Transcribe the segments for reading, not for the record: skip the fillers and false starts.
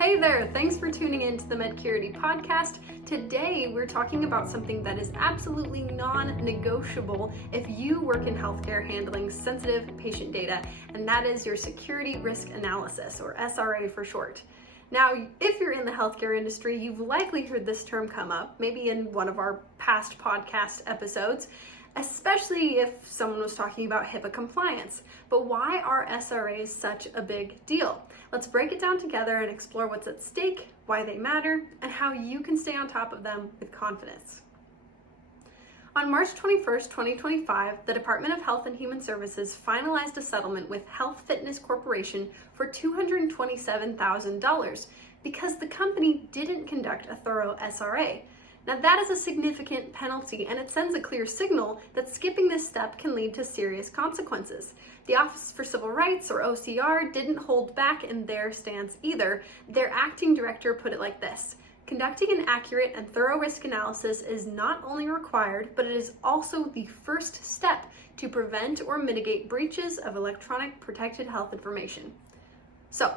Hey there, thanks for tuning in to the Medcurity podcast. Today we're talking about something that is absolutely non-negotiable if you work in healthcare handling sensitive patient data, and that is your Security Risk Analysis, or SRA for short. Now, if you're in the healthcare industry, you've likely heard this term come up, maybe in one of our past podcast episodes, especially if someone was talking about HIPAA compliance. But why are SRAs such a big deal? Let's break it down together and explore what's at stake, why they matter, and how you can stay on top of them with confidence. On March 21st, 2025, the Department of Health and Human Services finalized a settlement with Health Fitness Corporation for $227,000 because the company didn't conduct a thorough SRA. Now that is a significant penalty, and it sends a clear signal that skipping this step can lead to serious consequences. The Office for Civil Rights, or OCR, didn't hold back in their stance either. Their acting director put it like this: conducting an accurate and thorough risk analysis is not only required, but it is also the first step to prevent or mitigate breaches of electronic protected health information. So,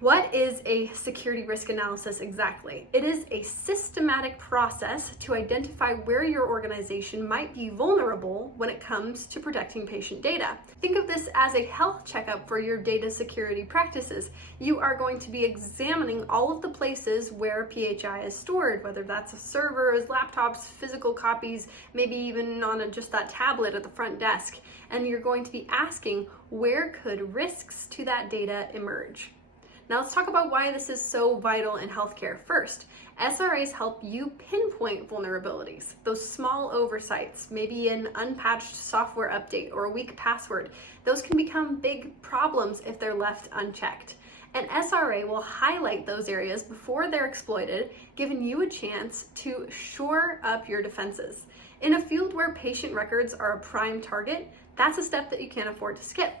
what is a security risk analysis exactly? It is a systematic process to identify where your organization might be vulnerable when it comes to protecting patient data. Think of this as a health checkup for your data security practices. You are going to be examining all of the places where PHI is stored, whether that's servers, laptops, physical copies, maybe even on just that tablet at the front desk. And you're going to be asking, where could risks to that data emerge? Now let's talk about why this is so vital in healthcare. First, SRAs help you pinpoint vulnerabilities, those small oversights, maybe an unpatched software update or a weak password. Those can become big problems if they're left unchecked. An SRA will highlight those areas before they're exploited, giving you a chance to shore up your defenses. In a field where patient records are a prime target, that's a step that you can't afford to skip.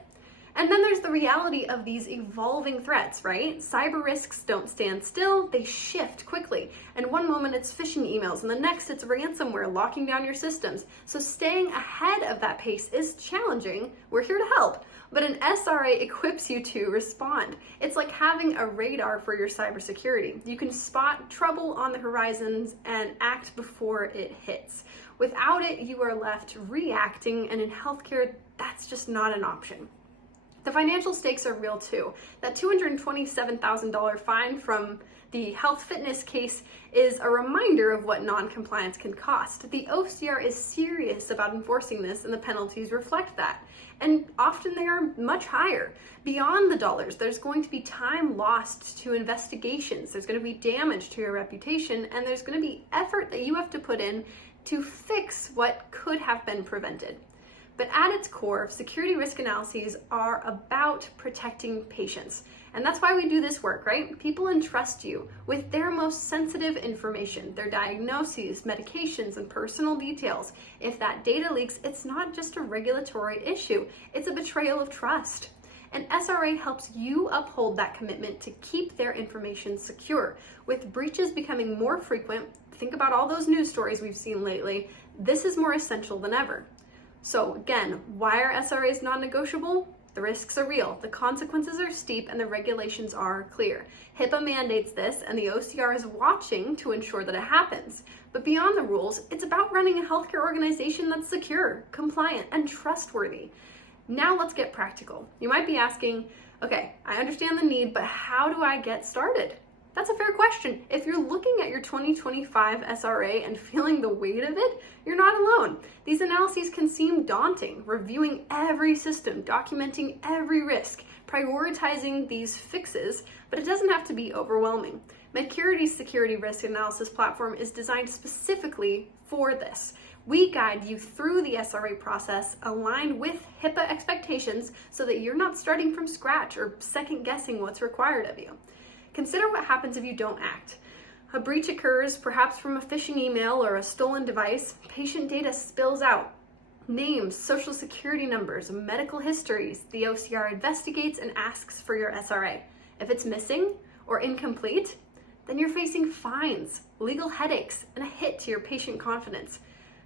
And then there's the reality of these evolving threats, right? Cyber risks don't stand still, they shift quickly. And one moment it's phishing emails, and the next it's ransomware locking down your systems. So staying ahead of that pace is challenging. We're here to help. But an SRA equips you to respond. It's like having a radar for your cybersecurity. You can spot trouble on the horizons and act before it hits. Without it, you are left reacting, and in healthcare, that's just not an option. The financial stakes are real too. That $227,000 fine from the health fitness case is a reminder of what non-compliance can cost. The OCR is serious about enforcing this, and the penalties reflect that. And often they are much higher. Beyond the dollars, there's going to be time lost to investigations, there's going to be damage to your reputation, and there's going to be effort that you have to put in to fix what could have been prevented. But at its core, security risk analyses are about protecting patients. And that's why we do this work, right? People entrust you with their most sensitive information, their diagnoses, medications, and personal details. If that data leaks, it's not just a regulatory issue, it's a betrayal of trust. And SRA helps you uphold that commitment to keep their information secure. With breaches becoming more frequent, think about all those news stories we've seen lately, this is more essential than ever. So again, why are SRAs non-negotiable? The risks are real, the consequences are steep, and the regulations are clear. HIPAA mandates this, and the OCR is watching to ensure that it happens. But beyond the rules, it's about running a healthcare organization that's secure, compliant, and trustworthy. Now let's get practical. You might be asking, okay, I understand the need, but how do I get started? That's a fair question. If you're looking at your 2025 SRA and feeling the weight of it, you're not alone. These analyses can seem daunting, reviewing every system, documenting every risk, prioritizing these fixes, but it doesn't have to be overwhelming. Medcurity's Security Risk Analysis platform is designed specifically for this. We guide you through the SRA process aligned with HIPAA expectations so that you're not starting from scratch or second guessing what's required of you. Consider what happens if you don't act. A breach occurs, perhaps from a phishing email or a stolen device. Patient data spills out. Names, social security numbers, medical histories. The OCR investigates and asks for your SRA. If it's missing or incomplete, then you're facing fines, legal headaches, and a hit to your patient confidence.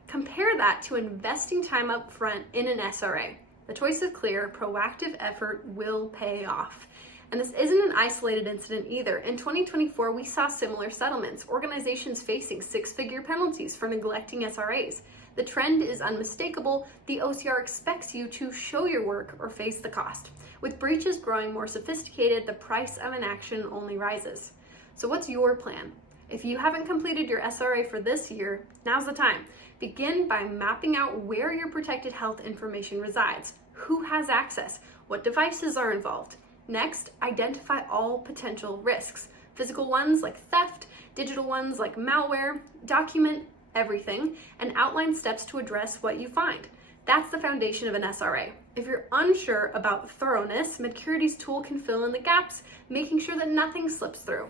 Compare that to investing time up front in an SRA. The choice is clear, proactive effort will pay off. And this isn't an isolated incident either. In 2024, we saw similar settlements, organizations facing six-figure penalties for neglecting SRAs. The trend is unmistakable. The OCR expects you to show your work or face the cost. With breaches growing more sophisticated, the price of inaction only rises. So what's your plan? If you haven't completed your SRA for this year, now's the time. Begin by mapping out where your protected health information resides, who has access, what devices are involved. Next, identify all potential risks. Physical ones like theft, digital ones like malware. Document everything and outline steps to address what you find. That's the foundation of an SRA. If you're unsure about thoroughness, Medcurity's tool can fill in the gaps, making sure that nothing slips through.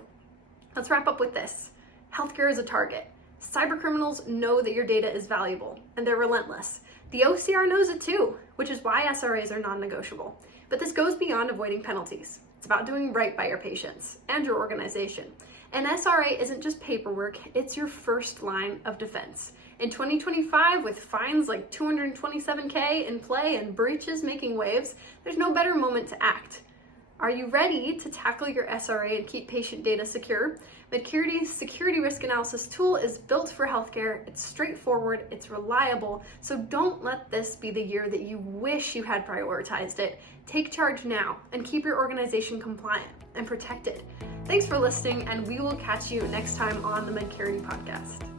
Let's wrap up with this. Healthcare is a target. Cybercriminals know that your data is valuable, and they're relentless. The OCR knows it too, which is why SRAs are non-negotiable. But this goes beyond avoiding penalties. It's about doing right by your patients and your organization. An SRA isn't just paperwork, it's your first line of defense. In 2025, with fines like $227K in play and breaches making waves, there's no better moment to act. Are you ready to tackle your SRA and keep patient data secure? Medcurity's Security Risk Analysis tool is built for healthcare. It's straightforward, it's reliable, so don't let this be the year that you wish you had prioritized it. Take charge now and keep your organization compliant and protected. Thanks for listening, and we will catch you next time on the Medcurity podcast.